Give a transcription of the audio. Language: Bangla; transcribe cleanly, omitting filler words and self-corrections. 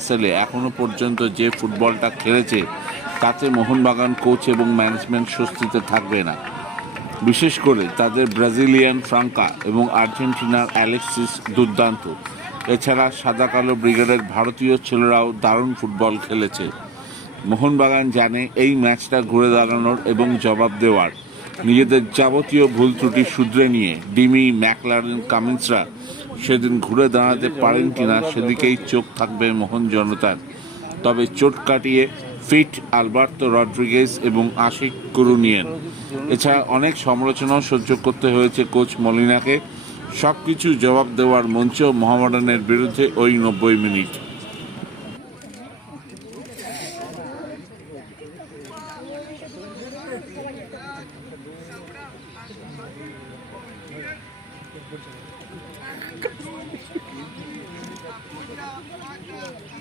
সালে এখনও পর্যন্ত যে ফুটবলটা খেলেছে তাতে মোহনবাগান কোচ এবং ম্যানেজমেন্ট স্বস্তিতে থাকবে না। বিশেষ করে তাদের ব্রাজিলিয়ান ফ্রাঙ্কা এবং আর্জেন্টিনার অ্যালেক্সিস দুর্দান্ত। এছাড়া সাদা কালো ব্রিগেডের ভারতীয় ছেলেরাও দারুণ ফুটবল খেলেছে। মোহনবাগান জানে এই ম্যাচটা ঘুরে দাঁড়ানোর এবং জবাব দেওয়ার। নিজেদের যাবতীয় ভুল ত্রুটি শুধরে নিয়ে ডিমি, ম্যাকলারেন, কামিন্সরা সেদিন ঘুরে দাঁড়াতে পারেন কিনা সেদিকেই চোখ থাকবে মোহন জনতার। তবে চোট কাটিয়ে ফিট আলবার্তো রড্রিগেজ এবং আশিক কুরুনিয়েন। এছাড়া অনেক সমালোচনাও সহ্য করতে হয়েছে কোচ মলিনাকে। সব কিছু জবাব দেওয়ার মঞ্চ মোহামেডানের বিরুদ্ধে ওই 90 মিনিট।